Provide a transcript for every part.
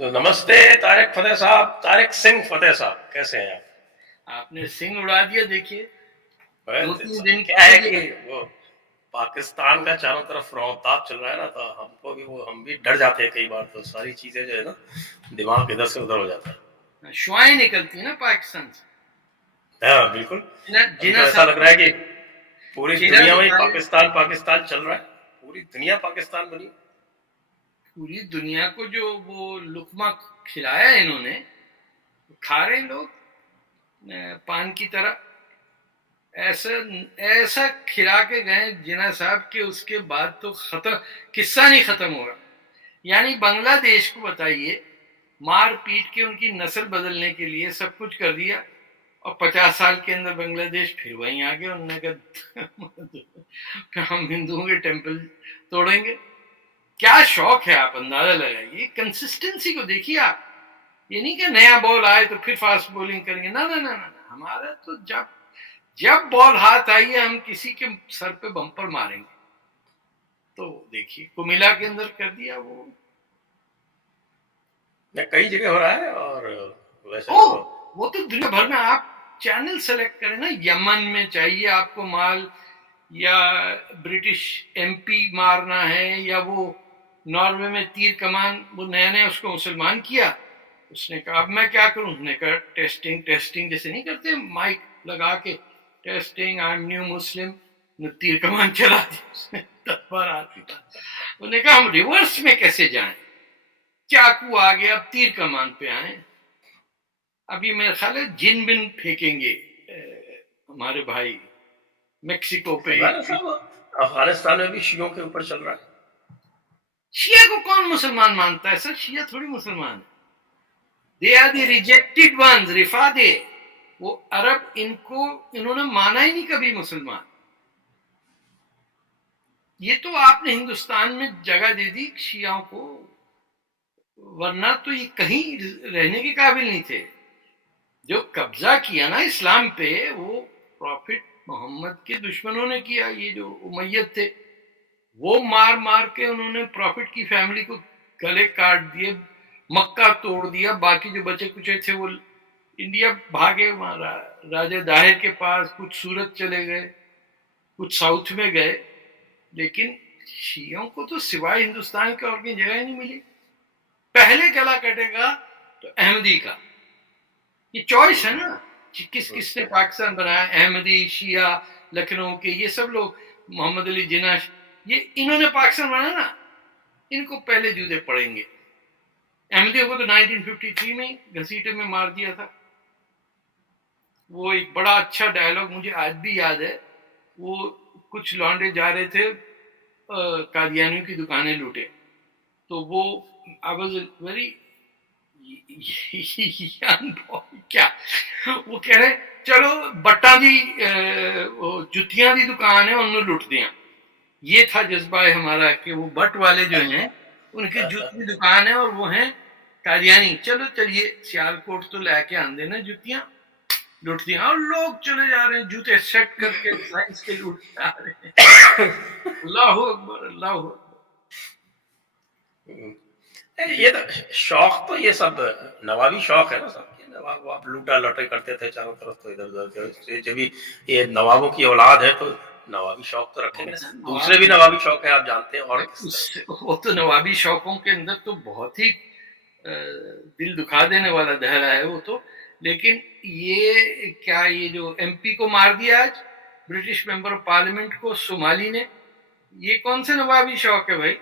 تو نمستے طارق فتح صاحب، طارق سنگھ فتح صاحب، کیسے ہیں آپ؟ آپ نے سنگھ اڑا دیا. دیکھیے 2-3 دن کیا ہے کہ وہ پاکستان کا چاروں طرف رعب چل رہا ہے نا، تو ہم کو بھی ہم بھی ڈر جاتے ہیں کئی بار، تو ساری چیزیں جو ہے نا دماغ ادھر سے ادھر ہو جاتا ہے. شعائیں نکلتی ہیں نا پاکستان سے. ہاں بالکل. ابھی تو جناح ایسا صاحب لگ رہا ہے کہ پوری چہرہ دنیا میں دکھائے. پاکستان پاکستان چل رہا ہے. پوری دنیا پاکستان بنی. پوری دنیا کو جو وہ لقمہ کھلایا انہوں نے، کھا رہے ہیں لوگ پان کی طرح. ایسا ایسا کھلا کے گئے جناح صاحب کہ اس کے بعد تو ختم، قصہ نہیں ختم ہوگا. یعنی بنگلہ دیش کو بتائیے، مار پیٹ کے ان کی نسل بدلنے کے لیے سب کچھ کر دیا، اور 50 سال کے اندر بنگلہ دیش پھر وہیں آ گیا. انہوں نے کہا ہم ہندوؤں کے ٹیمپل توڑیں گے. کیا شوق ہے، آپ اندازہ لگائیے. کنسسٹنسی کو دیکھیے آپ. یہ نہیں کہ نیا بال آئے تو پھر فاسٹ بولنگ کریں گے. نہ ہمارا تو جب بال ہاتھ آئی ہے ہم کسی کے سر پہ بمپر ماریں گے. تو دیکھیے کمیلا کے اندر کر دیا وہ. کئی جگہ ہو رہا ہے. اور ویسے تو وہ تو دنیا بھر میں آپ چینل سلیکٹ کریں نا. یمن میں چاہیے آپ کو مال، یا برٹش ایم پی مارنا ہے، یا وہ ناروے میں تیر کمان، وہ نیا نیا اس کو مسلمان کیا. اس نے کہا اب میں کیا کروں. اس نے کہا ٹیسٹنگ جیسے نہیں کرتے مائک لگا کے، ٹیسٹنگ آئی ایم نیو مسلم. تیر کمان چلا دی اس نے. تلوار آتی تھا. انہوں نے کہا ہم ریورس میں کیسے جائیں. چاقو آ گیا، اب تیر کمان پہ آئیں. ابھی میرا خیال ہے جن بن پھینکیں گے ہمارے بھائی میکسیکو پہ. صاحب افغانستان میں بھی شیعوں کے اوپر چل رہا ہے. شیعہ کو کون مسلمان مانتا ہے سر؟ شیعہ تھوڑی مسلمان ہے. They are the rejected ones. رفادے وہ عرب، انہوں نے مانا ہی نہیں کبھی مسلمان. یہ تو آپ نے ہندوستان میں جگہ دے دی شیعوں کو، ورنہ تو یہ کہیں رہنے کے قابل نہیں تھے. جو قبضہ کیا نا اسلام پہ، وہ پروفٹ محمد کے دشمنوں نے کیا. یہ جو امیت تھے وہ مار مار کے انہوں نے پروفٹ کی فیملی کو گلے کاٹ دیے، مکہ توڑ دیا. باقی جو بچے کچے تھے وہ انڈیا بھاگے، راجہ داہر کے پاس. کچھ سورت چلے گئے، کچھ ساؤتھ میں گئے. لیکن شیعوں کو تو سوائے ہندوستان کے اور کہیں جگہ ہی نہیں ملی. پہلے گلا کٹے گا تو احمدی کا. یہ چوائس ہے نا. کس نے پاکستان بنایا؟ احمدی، شیعہ، لکھنؤ کے یہ سب لوگ، محمد علی جناح، یہ انہوں نے پاکستان بنایا نا. ان کو پہلے جوتے پڑیں گے. احمدیوں کو تو 1953 میں گھسیٹے میں مار دیا تھا. وہ ایک بڑا اچھا ڈائلوگ مجھے آج بھی یاد ہے. وہ کچھ لانڈے جا رہے تھے قادیانیوں کی دکانیں لوٹے، تو وہ آئی واز ویری کیا، وہ کہہ رہے چلو بٹا دی جتیاں دی دکان ہے انہوں لٹ دیا. یہ تھا جذبہ ہمارا کہ وہ بٹ والے جو ہیں ان کی جوتی دکان ہے اور وہ ہیں قادیانی. چلیے سیال کوٹ تو لے کے آندے نا جتیاں لٹ دیا. اور لوگ چلے جا رہے ہیں جوتے سیٹ کر کے سائنس کے لوٹ جا رہے ہیں. اللہ اکبر اللہ اکبر. یہ تو شوق، تو یہ سب نوابی شوق ہے نا سب کے. نواب آپ لوٹا لوٹے کرتے تھے چاروں طرف، تو ادھر ادھر جب یہ نوابوں کی اولاد ہے تو نوابی شوق تو رکھیں گے. دوسرے بھی نوابی شوق ہے آپ جانتے ہیں. اور کس طرح وہ تو نوابی شوقوں کے اندر تو بہت ہی دل دکھا دینے والا دہرا ہے وہ تو. لیکن یہ کیا، یہ جو ایم پی کو مار دیا آج، برٹش ممبر آف پارلیمنٹ کو، صومالی نے، یہ کون سے نوابی شوق ہے بھائی؟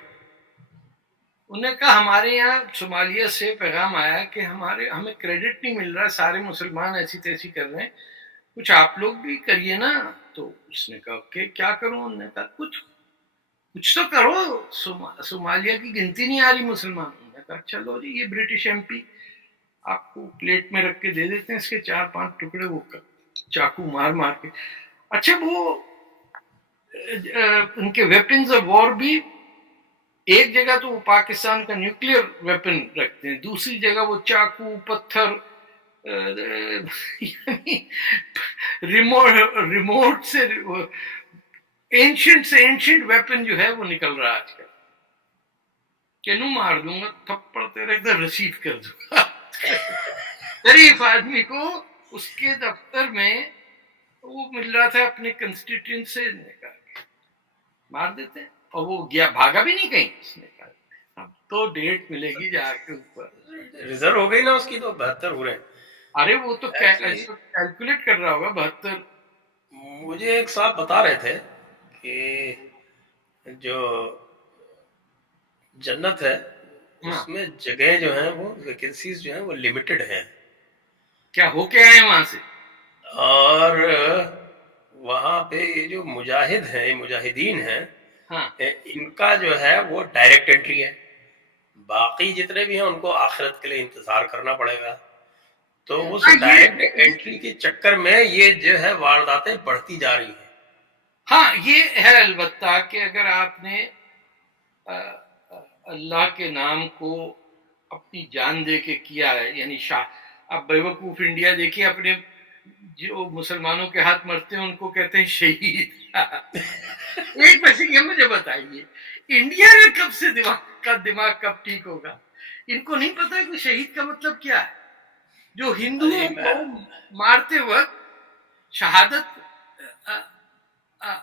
انہوں نے کہا ہمارے یہاں صومالیہ سے پیغام آیا کہ ہمیں کریڈٹ نہیں مل رہا، سارے مسلمان ایسی تیسی کر رہے ہیں، کچھ آپ لوگ بھی کریے نا. تو اس نے کہا کہ کیا کروں. انہوں نے کہا کچھ تو کرو، صومالیہ کی گنتی نہیں آ رہی مسلمان. انہوں نے کہا چلو جی یہ برٹش ایم پی آپ کو پلیٹ میں رکھ کے دے دیتے ہیں، اس کے 4-5 ٹکڑے وہ چاقو مار مار کے. اچھا وہ ان کے ویپنز آف وار بھی، ایک جگہ تو وہ پاکستان کا نیوکلیر ویپن رکھتے ہیں، دوسری جگہ وہ چاقو پتھر، ریموٹ سے اینشنٹ ویپن جو ہے وہ نکل رہا ہے آج کل. کہ نوں مار دوں گا تھپڑ تیرے ادھر ریسیو کر دوں گا. غریب آدمی کو اس کے دفتر میں وہ مل رہا تھا اپنے کنسٹیٹیوئنٹ سے نکال کے مار دیتے, اور وہ گیا, بھاگا بھی نہیں کہیں. اس نے کہا اب تو ڈیٹ ملے گی جا کے اوپر. ریزرو ہو گئی نا اس کی, تو 72 ہو رہے ہیں. ارے وہ تو Actually, کیلکولیٹ کر رہا ہوگا 72. مجھے ایک صاحب بتا رہے تھے کہ جو جنت ہے ہاں, اس میں جگہ جو ہیں وہ ویکنسیز جو ہیں وہ لمیٹڈ ہیں, کیا ہو کے آئے وہاں سے؟ اور وہاں پہ یہ جو مجاہد ہیں, یہ مجاہدین ہیں, ہاں ان کا جو ہے وہ ڈائریکٹ انٹری ہے. باقی جتنے بھی ہیں ان کو آخرت کے لیے انتظار کرنا پڑے گا. تو اس ڈائریکٹ انٹری کے چکر میں یہ جو ہے وارداتیں بڑھتی جا رہی ہیں. ہاں یہ ہے البتہ کہ اگر آپ نے اللہ کے نام کو اپنی جان دے کے کیا ہے, یعنی اب بیوقوف انڈیا دیکھیے, اپنے جو مسلمانوں کے ہاتھ مرتے ہیں ان کو کہتے ہیں شہید. ایک بس یہ مجھے بتائیے, انڈیا میں کب سے دماغ کب ٹھیک ہوگا؟ ان کو نہیں پتا کہ شہید کا مطلب کیا ہے. جو ہندوؤں کو مارتے وقت شہادت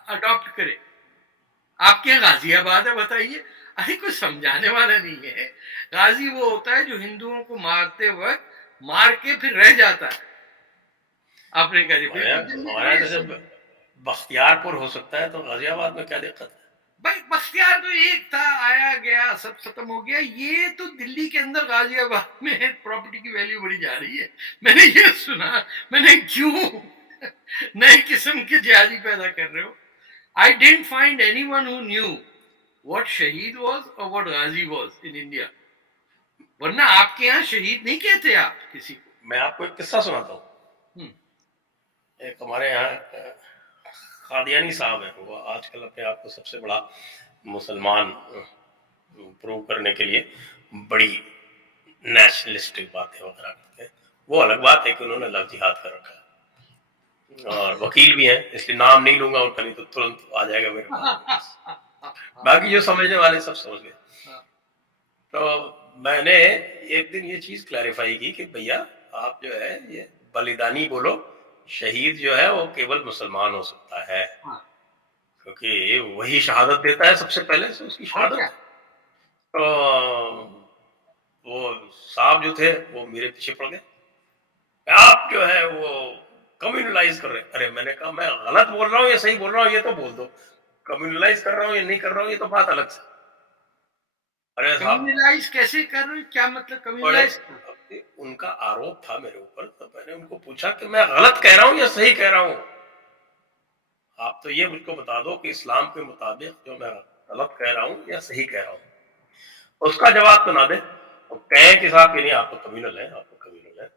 اڈاپٹ کرے. آپ کے غازی آباد ہے, بتائیے. ارے کوئی سمجھانے والا نہیں ہے. غازی وہ ہوتا ہے جو ہندوؤں کو مارتے وقت مار کے پھر رہ جاتا ہے. آپ نے کہا جی ہمارا جیسے بختیار پور ہو سکتا ہے, تو غازی آباد میں کیا دقت ہے؟ بھائی بختیار تو ایک تھا, آیا گیا سب ختم ہو گیا. یہ تو دلی کے اندر غازی آباد میں پراپرٹی کی ویلیو بڑی جا رہی ہے. میں نے یہ سنا, میں نے کیوں نئے قسم کے جہادی پیدا کر رہے ہو. I didn't find anyone who knew what شہید was or what Ghazi was in India. ورنہ آپ کے یہاں شہید نہیں کہتے آپ کسی کو. میں آپ کو ایک قصہ سناتا ہوں. ایک ہمارے یہاں قادیانی صاحب ہیں, وہ آج کل اپنے آپ کو سب سے بڑا مسلمان پروو کرنے کے لیے بڑی نیشنلسٹک باتیں وغیرہ کرتے ہیں. وہ الگ بات ہے کہ انہوں نے لفظ جہاد کر رکھا ہے, اور وکیل بھی ہیں, اس لیے نام نہیں لوں گا ان کا, نہیں تو ترنت آ جائے گا میرے پاس. باقی جو سمجھنے والے سب سمجھ گئے. تو میں نے ایک دن یہ چیز کلیریفائی کی کہ بھیا آپ جو ہے یہ بلیدانی بولو, شہید جو ہے وہ کیول مسلمان ہو سکتا ہے, کیونکہ وہی شہادت دیتا ہے سب سے پہلے سے اس کی شہادت. تو وہ صاحب جو تھے وہ میرے پیچھے پڑ گئے, آپ جو ہے وہ کمیونلائز کر رہے. ارے میں نے کہا میں غلط بول رہا ہوں یا صحیح بول رہا ہوں یہ تو بول دو. کمیونلائز کر رہا ہوں یا نہیں کر رہا ہوں یہ تو بات الگ سے. ارے صاحب کمیونلائز کیسے کر رہے, کیا مطلب بڑے کمیونلائز؟ ان کا آروپ تھا میرے اوپر, تو میں نے ان کو پوچھا کہ میں غلط کہہ رہا ہوں یا صحیح کہہ رہا ہوں. آپ تو یہ مجھ کو بتا دو کہ اسلام کے مطابق جو میں غلط کہہ رہا ہوں یا صحیح کہہ رہا ہوں. اس کا جواب تو نہ دے, کہیں کہ صاحب کہ نہیں آپ تو کمیونل ہیں, آپ تو کمیونل ہیں.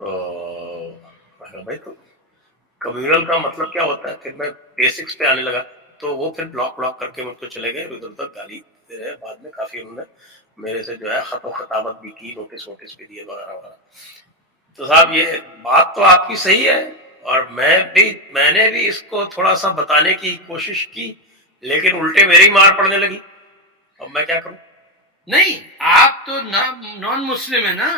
تو بھائی تو کمیونل کا مطلب کیا ہوتا ہے؟ پھر میں بیسکس پہ آنے لگا, تو وہ پھر بلاک کر کے مجھ کو چلے گئے, ادھر ادھر گالی دے رہے. بعد میں کافی انہوں نے میرے سے جو ہے خط و خطابت بھی کی, نوٹس بھی دیے وغیرہ وغیرہ. تو صاحب یہ بات تو آپ کی صحیح ہے, اور میں نے بھی اس کو تھوڑا سا بتانے کی کوشش کی, لیکن الٹے میرے ہی مار پڑنے لگی. اب میں کیا کروں؟ نہیں, آپ تو نان مسلم ہے نا,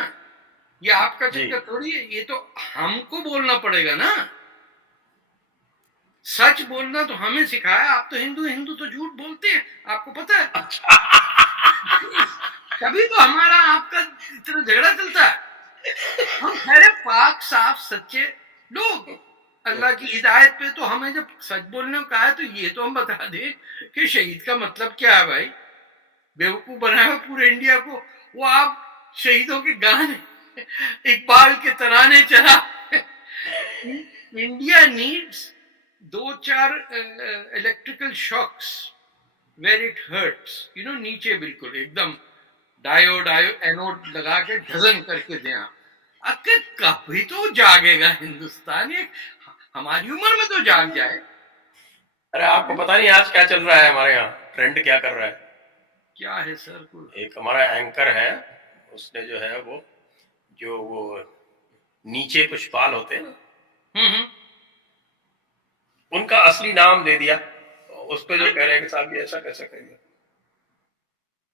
یہ آپ کا چکر تھوڑی ہے. یہ تو ہم کو بولنا پڑے گا نا, سچ بولنا تو ہمیں سکھایا. آپ تو ہندو تو جھوٹ بولتے ہیں, آپ کو پتا ہے. کبھی تو ہمارا آپ کا اتنا جھگڑا چلتا ہے. ہم خیر پاک صاف سچے لوگ, اللہ کی ہدایت پہ. تو ہمیں جب سچ بولنے کو کہا ہے تو یہ تو ہم بتا دیں کہ شہید کا مطلب کیا ہے. بھائی بیوقوف بنایا ہوا پورے انڈیا کو. وہ آپ شہیدوں کے گانے, اقبال کے ترانے چلا. India needs 2-4 electrical shocks where it hurts, نیچے بالکل ایک دم ڈائیوڈ اینوڈ لگا کے ڈھزن کر کے دیں. کبھی تو جاگے گا ہندوستان, ہماری عمر میں تو جاگ جائے. ارے آپ کو پتا نہیں آج کیا چل رہا ہے ہمارے یہاں, ٹرینڈ کیا کر رہا ہے؟ کیا ہے سر؟ ایک ہمارا اینکر ہے, اس نے جو ہے وہ نیچے کچھ بال ہوتے ہیں نا, ان کا اصلی نام دے دیا. اس پہ جو کہہ رہے ہیں کہ صاحب یہ ایسا کیسے کہیں گے.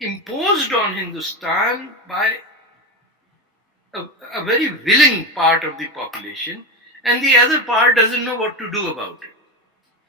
imposed on Hindustan by a very willing part of the population, and the other part doesn't know what to do about it.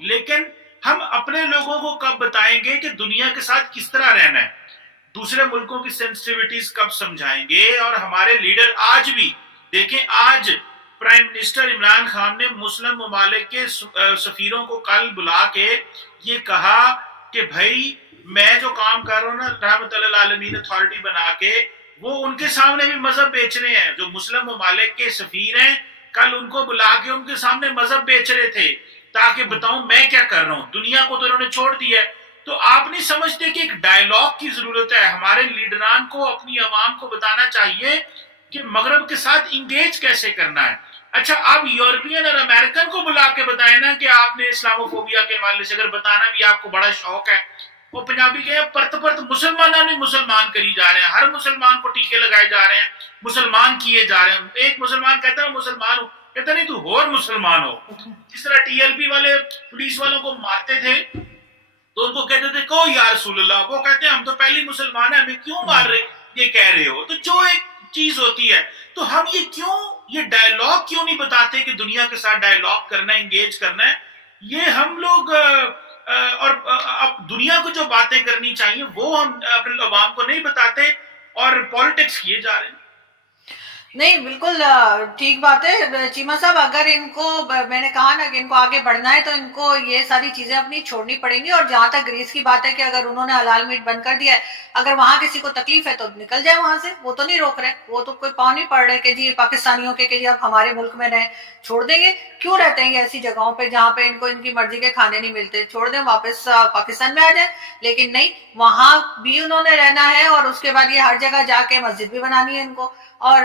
لیکن ہم اپنے لوگوں کو کب بتائیں گے کہ دنیا کے ساتھ کس طرح رہنا ہے؟ دوسرے ملکوں کی سینسٹیوٹیز کب سمجھائیں گے؟ اور ہمارے لیڈر آج بھی دیکھیں، آج پرائم منسٹر عمران خان نے مسلم ممالک کے سفیروں کو کل بلا کے یہ کہا کہ بھائی میں جو کام کر رہا ہوں نا رحمت اللہ العالمین اتھارٹی بنا کے، وہ ان کے سامنے بھی مذہب بیچ رہے ہیں. جو مسلم ممالک کے سفیر ہیں کل ان کو بلا کے ان کے سامنے مذہب بیچ رہے تھے تاکہ بتاؤں میں کیا کر رہا ہوں. دنیا کو تو انہوں نے چھوڑ دیا ہے. تو آپ نہیں سمجھتے کہ ایک ڈائیلاگ کی ضرورت ہے؟ ہمارے لیڈران کو اپنی عوام کو بتانا چاہیے کہ مغرب کے ساتھ انگیج کیسے کرنا ہے. اچھا آپ یورپین اور امریکن کو بلا کے بتائیں نا کہ آپ نے اسلاموفوبیا کے حوالے سے اگر بتانا بھی آپ کو بڑا شوق ہے. وہ پنجابی کے پرت پرت مسلمانوں نے مسلمان کری جا رہے ہیں، ہر مسلمان کو ٹیکے لگائے جا رہے ہیں، مسلمان کیے جا رہے ہیں. ایک مسلمان کہتا ہے مسلمان ہوں، کہتا نہیں تو اور مسلمان ہو. جس طرح ٹی ایل پی والے پولیس والوں کو مارتے تھے تو ان کو کہتے تھے کہو یا رسول اللہ، وہ کہتے ہیں ہم تو پہلی مسلمان ہیں، ہمیں کیوں مار رہے یہ کہہ رہے ہو. تو جو ایک چیز ہوتی ہے تو ہم یہ ڈائیلاگ کیوں نہیں بتاتے کہ دنیا کے ساتھ ڈائیلاگ کرنا ہے، انگیج کرنا ہے. یہ ہم لوگ اور اب دنیا کو جو باتیں کرنی چاہیے وہ ہم اپنے عوام کو نہیں بتاتے اور پالیٹکس کیے جا رہے ہیں. نہیں بالکل ٹھیک بات ہے چیمہ صاحب. اگر ان کو میں نے کہا نا کہ ان کو آگے بڑھنا ہے تو ان کو یہ ساری چیزیں اپنی چھوڑنی پڑیں گی. اور جہاں تک گریس کی بات ہے کہ اگر انہوں نے حلال میٹ بند کر دیا ہے، اگر وہاں کسی کو تکلیف ہے تو نکل جائے وہاں سے. وہ تو نہیں روک رہے، وہ تو کوئی پاؤں نہیں پڑ رہے کہ جی پاکستانیوں کے کہ جی آپ ہمارے ملک میں رہیں. چھوڑ دیں گے. کیوں رہتے ہیں یہ ایسی جگہوں پہ جہاں پہ ان کو ان کی مرضی کے کھانے نہیں ملتے؟ چھوڑ دیں، واپس پاکستان میں آ جائیں. لیکن نہیں، وہاں بھی انہوں نے رہنا ہے اور اس کے بعد یہ ہر جگہ جا کے مسجد بھی بنانی ہے ان کو، اور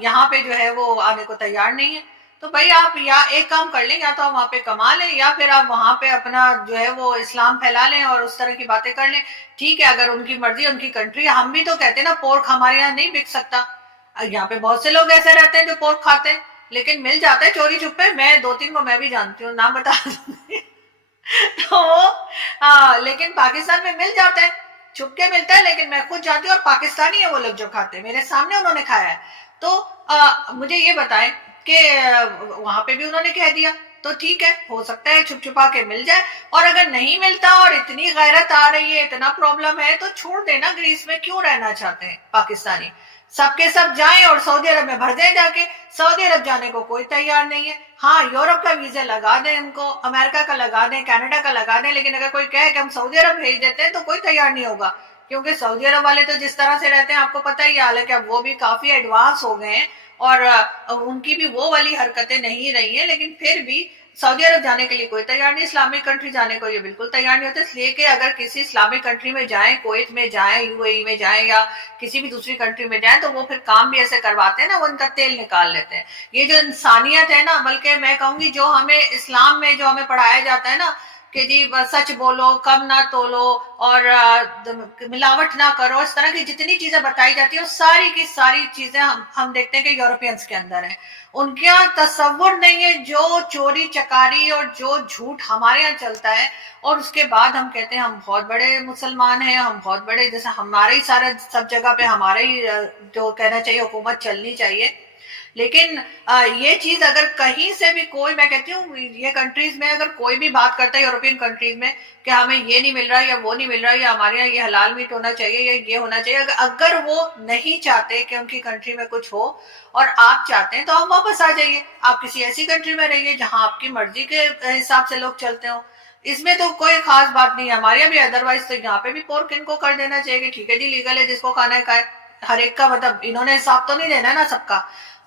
یہاں پہ جو ہے وہ آنے کو تیار نہیں ہے. تو بھائی آپ یا ایک کام کر لیں، یا تو آپ وہاں پہ کما لیں یا پھر آپ وہاں پہ اپنا جو ہے وہ اسلام پھیلا لیں اور اس طرح کی باتیں کر لیں. ٹھیک ہے، اگر ان کی مرضی، ان کی کنٹری. ہم بھی تو کہتے ہیں نا پورک ہمارے یہاں نہیں بک سکتا. یہاں پہ بہت سے لوگ ایسے رہتے ہیں جو پورک کھاتے ہیں لیکن مل جاتا ہے چوری چھپے. میں 2-3 کو میں بھی جانتی ہوں، نام بتا دوں گی. تو لیکن پاکستان میں مل جاتا ہے، چھپ کے ملتا ہے. لیکن میں خود جانتی ہوں، اور پاکستانی ہے وہ لوگ جو کھاتے ہیں، میرے سامنے انہوں نے کھایا ہے. تو مجھے یہ بتائیں کہ وہاں پہ بھی انہوں نے کہہ دیا تو ٹھیک ہے، ہو سکتا ہے چھپ چھپا کے مل جائے. اور اگر نہیں ملتا اور اتنی غیرت آ رہی ہے، اتنا پرابلم ہے، تو چھوڑ دینا. گریس میں کیوں رہنا چاہتے ہیں پاکستانی؟ سب کے سب جائیں اور سعودی عرب میں بھر دیں جا کے. سعودی عرب جانے کو کوئی تیار نہیں ہے. ہاں یورپ کا ویزا لگا دیں ان کو، امریکہ کا لگا دیں، کینیڈا کا لگا دیں. لیکن اگر کوئی کہے کہ ہم سعودی عرب بھیج دیتے ہیں تو کوئی تیار نہیں ہوگا. کیونکہ سعودی عرب والے تو جس طرح سے رہتے ہیں آپ کو پتہ ہی ہے، حالانکہ اب وہ بھی کافی ایڈوانس ہو گئے ہیں اور ان کی بھی وہ والی حرکتیں نہیں رہی ہیں. لیکن پھر بھی سعودی عرب جانے کے لیے کوئی تیار نہیں. اسلامک کنٹری جانے کو یہ بالکل تیار نہیں ہوتے. اس لیے کہ اگر کسی اسلامک کنٹری میں جائیں، کویت میں جائیں، یو اے ای میں جائیں یا کسی بھی دوسری کنٹری میں جائیں، تو وہ پھر کام بھی ایسے کرواتے ہیں نا، وہ ان کا تیل نکال لیتے ہیں. یہ جو انسانیت ہے نا، بلکہ میں کہوں گی جو ہمیں اسلام میں جو ہمیں پڑھایا جاتا ہے نا کہ جی سچ بولو، کم نہ تولو اور ملاوٹ نہ کرو، اس طرح کی جتنی چیزیں بتائی جاتی ہیں وہ ساری کی ساری چیزیں ہم دیکھتے ہیں کہ یورپینس کے اندر ہیں. ان کا تصور نہیں ہے جو چوری چکاری اور جو جھوٹ ہمارے یہاں چلتا ہے. اور اس کے بعد ہم کہتے ہیں ہم بہت بڑے مسلمان ہیں، ہم بہت بڑے، جیسے ہمارے ہی سارا سب جگہ پہ ہمارے ہی جو کہنا چاہیے حکومت چلنی چاہیے. لیکن یہ چیز اگر کہیں سے بھی کوئی، میں کہتی ہوں یہ کنٹریز میں اگر کوئی بھی بات کرتا ہے یورپین کنٹریز میں کہ ہمیں یہ نہیں مل رہا یا وہ نہیں مل رہا یا ہمارے یہاں یہ حلال میٹ ہونا چاہیے یا یہ ہونا چاہیے، اگر وہ نہیں چاہتے کہ ان کی کنٹری میں کچھ ہو اور آپ چاہتے ہیں تو آپ واپس آ جائیے. آپ کسی ایسی کنٹری میں رہیے جہاں آپ کی مرضی کے حساب سے لوگ چلتے ہوں. اس میں تو کوئی خاص بات نہیں ہے ہمارے یہاں بھی. ادروائز تو یہاں پہ بھی پورک ان کو کر دینا چاہیے کہ ٹھیک ہے جی لیگل ہے، جس کو کھانا ہے کھائے. ہر ایک کا مطلب انہوں نے حساب تو نہیں دینا ہے نا سب کا،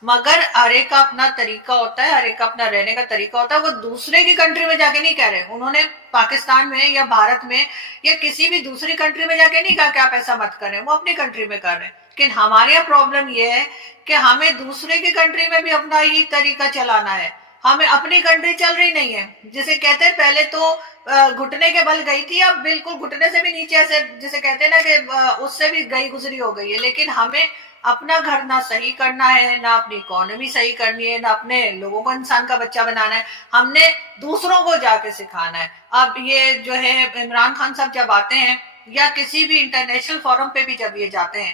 مگر ہر ایک کا اپنا طریقہ ہوتا ہے، ہر ایک کا اپنا رہنے کا طریقہ ہوتا ہے. وہ دوسرے کی کنٹری میں جا کے نہیں کہہ رہے، انہوں نے پاکستان میں یا بھارت میں یا کسی بھی دوسری کنٹری میں جا کے نہیں کہا کہ آپ ایسا مت کریں، وہ اپنی کنٹری میں کر رہے ہیں. لیکن ہمارے یہاں پرابلم یہ ہے کہ ہمیں دوسرے کی کنٹری میں بھی اپنا ہی طریقہ چلانا ہے. ہمیں اپنی کنٹری چل رہی نہیں ہے. جسے کہتے ہیں پہلے تو گھٹنے کے بل گئی تھی، اب بالکل گھٹنے سے بھی نیچے ایسے جسے کہتے ہیں نا کہ اس سے بھی گئی گزری ہو گئی ہے. لیکن ہمیں اپنا گھر نہ صحیح کرنا ہے، نہ اپنی اکانومی صحیح کرنی ہے، نہ اپنے لوگوں کو انسان کا بچہ بنانا ہے. ہم نے دوسروں کو جا کے سکھانا ہے. اب یہ جو ہے عمران خان صاحب جب آتے ہیں یا کسی بھی انٹرنیشنل فورم پہ بھی جب یہ جاتے ہیں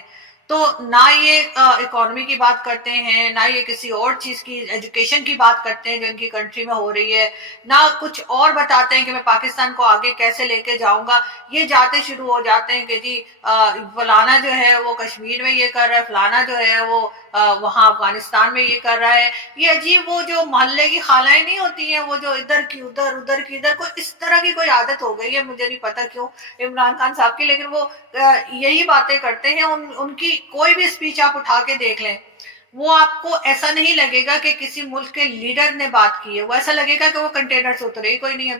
تو نہ یہ اکانومی کی بات کرتے ہیں، نہ یہ کسی اور چیز کی ایجوکیشن کی بات کرتے ہیں جو ان کی کنٹری میں ہو رہی ہے، نہ کچھ اور بتاتے ہیں کہ میں پاکستان کو آگے کیسے لے کے جاؤں گا. یہ جاتے شروع ہو جاتے ہیں کہ جی فلانا جو ہے وہ کشمیر میں یہ کر رہا ہے، فلانا جو ہے وہ وہاں افغانستان میں یہ کر رہا ہے. یہ عجیب وہ جو محلے کی خالائیں نہیں ہوتی ہیں، وہ جو ادھر کی ادھر ادھر کی ادھر، کوئی اس طرح کی کوئی عادت ہو گئی ہے، مجھے نہیں پتا کیوں عمران خان صاحب کی، لیکن وہ یہی باتیں کرتے ہیں. ان کی کوئی بھی اسپیچ آپ اٹھا کے دیکھ لیں، وہ آپ کو ایسا نہیں لگے گا کہ کسی ملک کے لیڈر نے بات کی ہے، وہ ایسا لگے گا کہ وہ کنٹینر سے اترے ہی کوئی نہیں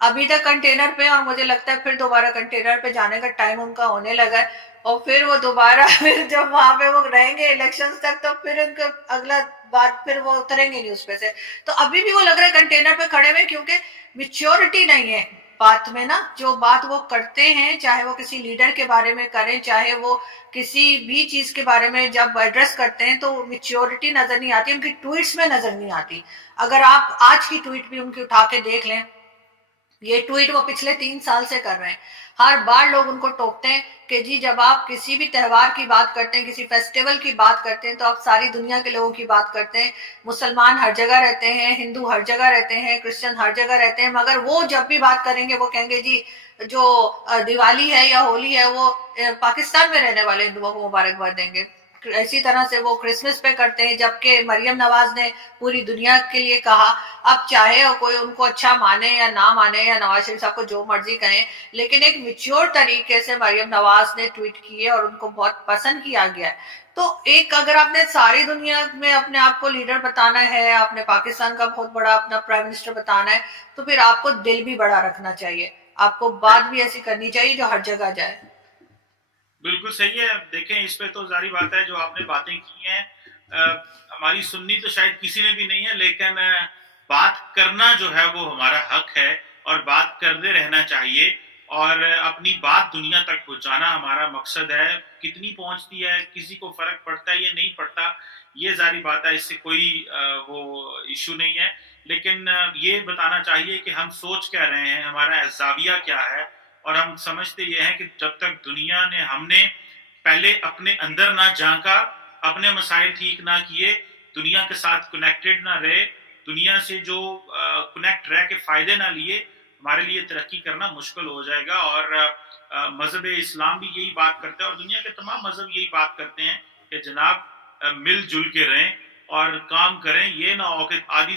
ابھی تک کنٹینر پہ، اور مجھے لگتا ہے پھر دوبارہ کنٹینر پہ جانے کا ٹائم ان کا ہونے لگا ہے. اور پھر وہ دوبارہ پھر جب وہاں پہ وہ رہیں گے الیکشنز تک، تو پھر ان کا اگلا بات پھر وہ اتریں گے نہیں اس پہ سے. تو ابھی بھی وہ لگ رہا ہے کنٹینر پہ کھڑے ہوئے، کیونکہ میچورٹی نہیں ہے بات میں نا. جو بات وہ کرتے ہیں، چاہے وہ کسی لیڈر کے بارے میں کریں، چاہے وہ کسی بھی چیز کے بارے میں جب ایڈریس کرتے ہیں، تو میچورٹی نظر نہیں آتی، ان کی ٹویٹس میں نظر نہیں آتی. اگر آپ آج کی ٹویٹ بھی ان کی اٹھا کے دیکھ لیں، یہ ٹویٹ وہ پچھلے 3 سال سے کر رہے ہیں. ہر بار لوگ ان کو ٹوکتے ہیں کہ جی جب آپ کسی بھی تہوار کی بات کرتے ہیں، کسی فیسٹیول کی بات کرتے ہیں، تو آپ ساری دنیا کے لوگوں کی بات کرتے ہیں. مسلمان ہر جگہ رہتے ہیں، ہندو ہر جگہ رہتے ہیں، کرسچن ہر جگہ رہتے ہیں، مگر وہ جب بھی بات کریں گے وہ کہیں گے جی جو دیوالی ہے یا ہولی ہے وہ پاکستان میں رہنے والے ہندوؤں کو مبارکباد دیں گے. اسی طرح سے وہ کرسمس پہ کرتے ہیں، جبکہ مریم نواز نے پوری دنیا کے لیے کہا. اب چاہے کوئی ان کو اچھا مانے یا نہ مانے، یا نواز شریف صاحب کو جو مرضی کہیں، لیکن ایک میچور طریقے سے مریم نواز نے ٹویٹ کیے اور ان کو بہت پسند کیا گیا ہے. تو ایک اگر آپ نے ساری دنیا میں اپنے آپ کو لیڈر بتانا ہے، آپ نے پاکستان کا بہت بڑا اپنا پرائم منسٹر بتانا ہے، تو پھر آپ کو دل بھی بڑا رکھنا چاہیے، آپ کو بات بھی ایسی کرنی چاہیے جو ہر جگہ جائے. بالکل صحیح ہے. دیکھیں اس پہ تو ظاہری بات ہے جو آپ نے باتیں کی ہیں ہماری سننی تو شاید کسی میں بھی نہیں ہے، لیکن بات کرنا جو ہے وہ ہمارا حق ہے اور بات کرتے رہنا چاہیے، اور اپنی بات دنیا تک پہنچانا ہمارا مقصد ہے. کتنی پہنچتی ہے، کسی کو فرق پڑتا ہے یا نہیں پڑتا، یہ ظاہری بات ہے، اس سے کوئی وہ ایشو نہیں ہے. لیکن یہ بتانا چاہیے کہ ہم سوچ کیا رہے ہیں، ہمارا زاویہ کیا ہے، اور ہم سمجھتے یہ ہیں کہ جب تک دنیا نے ہم نے پہلے اپنے اندر نہ جھانکا، اپنے مسائل ٹھیک نہ کیے، دنیا کے ساتھ کنیکٹڈ نہ رہے، دنیا سے جو کنیکٹ رہ کے فائدے نہ لیے، ہمارے لیے ترقی کرنا مشکل ہو جائے گا. اور مذہب اسلام بھی یہی بات کرتا ہے، اور دنیا کے تمام مذہب یہی بات کرتے ہیں کہ جناب مل جل کے رہیں اور کام کریں. یہ نہ ہو کہ آدھی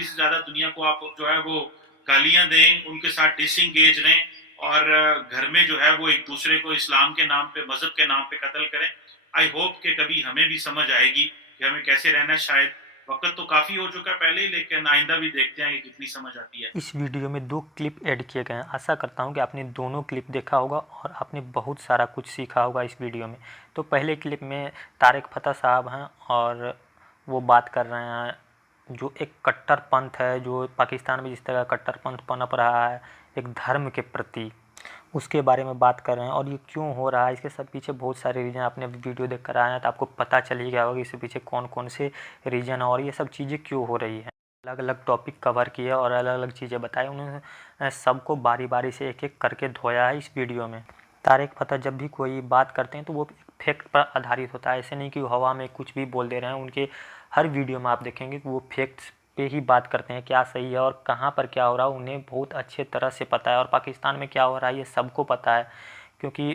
سے زیادہ دنیا کو آپ جو ہے وہ گالیاں دیں، ان کے ساتھ ڈس انگیج رہیں، اور گھر میں جو ہے وہ ایک دوسرے کو اسلام کے نام پہ، مذہب کے نام پہ قتل کریں. آئی ہوپ کہ کبھی ہمیں بھی سمجھ آئے گی کہ ہمیں کیسے رہنا ہے. شاید وقت تو کافی ہو چکا ہے پہلے، لیکن آئندہ بھی دیکھتے ہیں کہ کتنی سمجھ آتی ہے. اس ویڈیو میں 2 کلپ ایڈ کیے گئے ہیں. آشا کرتا ہوں کہ آپ نے دونوں کلپ دیکھا ہوگا اور آپ نے بہت سارا کچھ سیکھا ہوگا اس ویڈیو میں. تو پہلے کلپ میں طارق فتح صاحب ہیں اور وہ بات کر رہے ہیں جو ایک کٹر پنتھ ہے، جو پاکستان میں جس طرح کٹر پنتھ پنپ رہا ہے ایک دھرم کے پرتی، اس کے بارے میں بات کر رہے ہیں. اور یہ کیوں ہو رہا ہے، اس کے سب پیچھے بہت سارے ریزن، آپ نے ویڈیو دیکھ کر آئے ہیں تو آپ کو پتہ چل ہی گیا ہوگا اس کے پیچھے کون کون سے ریزن اور یہ سب چیزیں کیوں ہو رہی ہیں. الگ الگ ٹاپک کور کیے اور الگ الگ چیزیں بتائی، انہوں نے سب کو باری باری سے ایک ایک کر کے دھویا ہے اس ویڈیو میں. طارق فتح جب بھی کوئی بات کرتے ہیں تو وہ فیکٹ پر آدھارت ہوتا ہے، ایسے نہیں کہ وہ ہوا میں کچھ بھی بول دے رہے ہیں. ان کے ہر ویڈیو میں آپ دیکھیں گے کہ وہ فیکٹس پہ ہی بات کرتے ہیں، کیا صحیح ہے اور کہاں پر کیا ہو رہا ہے انہیں بہت اچھے طرح سے پتہ ہے. اور پاکستان میں کیا ہو رہا ہے یہ سب کو پتہ ہے، کیونکہ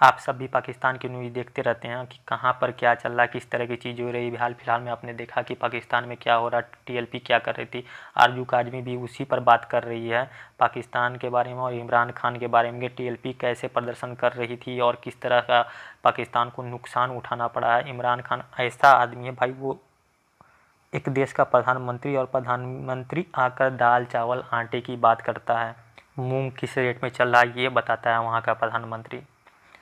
آپ سب بھی پاکستان کی نیوز دیکھتے رہتے ہیں کہ کہاں پر کیا چل رہا ہے، کس طرح کی چیز ہو رہی ہے. حال فی الحال میں آپ نے دیکھا کہ پاکستان میں کیا ہو رہا ہے، ٹی ایل پی کیا کر رہی تھی، آرزو کاظمی بھی اسی پر بات کر رہی ہے پاکستان کے بارے میں اور عمران خان کے بارے میں کہ ٹی ایل پی کیسے پردرشن کر رہی تھی اور کس طرح کا پاکستان کو نقصان اٹھانا پڑا ہے. عمران خان ایسا آدمی ہے بھائی، وہ ایک دیش کا پردھان منتری، اور پردھان منتری آ کر دال چاول آٹے کی بات کرتا ہے، مونگ کس ریٹ میں چل رہا ہے یہ بتاتا ہے وہاں کا پردھان منتری.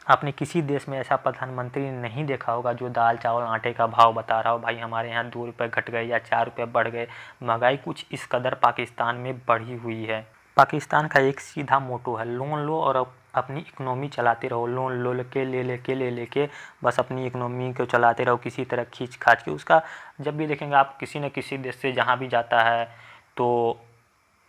آپ نے کسی دیش میں ایسا پردھان منتری نہیں دیکھا ہوگا جو دال چاول آٹے کا بھاؤ بتا رہا ہو بھائی ہمارے یہاں 2 روپے گھٹ گئے یا 4 روپے بڑھ گئے. مہنگائی کچھ اس قدر پاکستان میں بڑھی ہوئی ہے. پاکستان کا ایک سیدھا موٹو ہے، لون لو اور اپنی اکنومی چلاتے رہو. لون لے کے بس اپنی اکنومی کو چلاتے رہو کسی طرح کھینچ کھانچ کے. اس کا جب بھی دیکھیں گے آپ کسی نہ کسی دیش سے جہاں بھی جاتا ہے تو